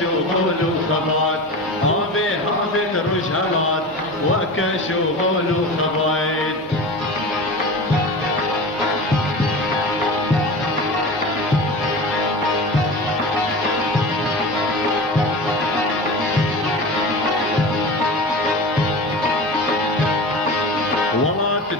شغل وخبات هابي هابت رجهلات وكشغل وخبات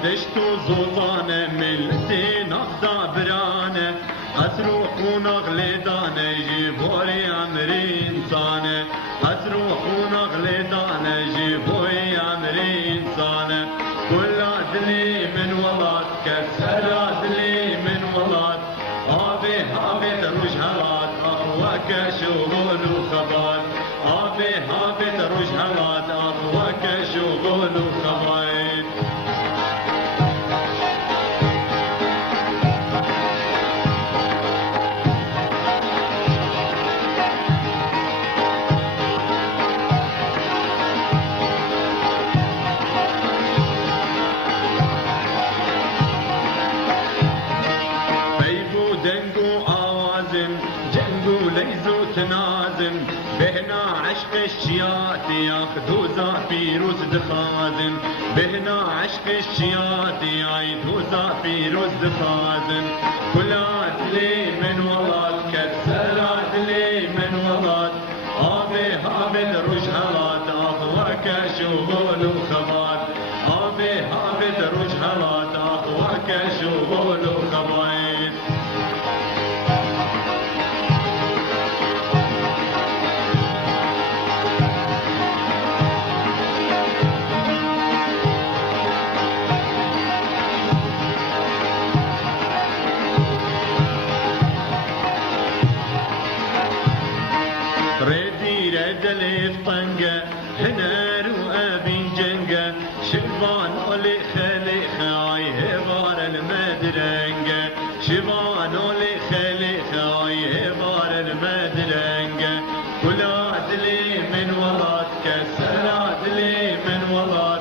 دشتو زوطانه ملتي نقضى برانه أتروح ونغلدانه جيبوري عمري إنسانه أتروح ونغلدانه جيبوري عمري إنسانه كل عدلي من ولاد كسر عدلي من ولاد آبي هابت رجهلات أخوك شغل وخبات آبي هابت رجهلات أخوك شغل وخبات جنبو ليزو تنازم بهنا عشق الشيات ياخذو زافيروس دخازن بهنا عشق الشيات ياخذو زافيروس دخازن كلات لي من ولاد كسرات لي من ولاد آبي هابت رجهلات أخوك شغل وخبات آبي هابت رجهلات أخوك شغل وخبات ريدي رد الطنقة هنر وأبين جنقة شبان أولي خلي خاي هبار المدرنقة شبان أولي خلي خاي هبار المدرنقة كلات لي من ولاد كسرات لي من ولاد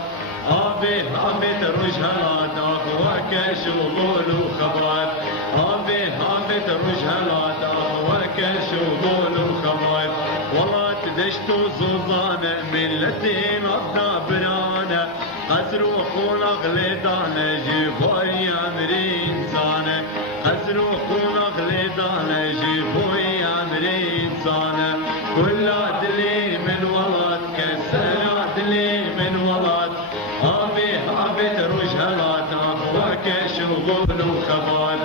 آبي هابت رجهلات أخوك شغل وخبات آبي هابت رجهلات أخوك شغل وخبات والله تدشتو زوزانة ملتي نقضى برانة أزروح ونغلدانة جيبوي أمري إنسانة أزروح ونغلدانة جيبوي أمري إنسانة كل عدلي من ولد كسر عدلي من ولد آبي هابت رجهلات أخوك شغل وخبات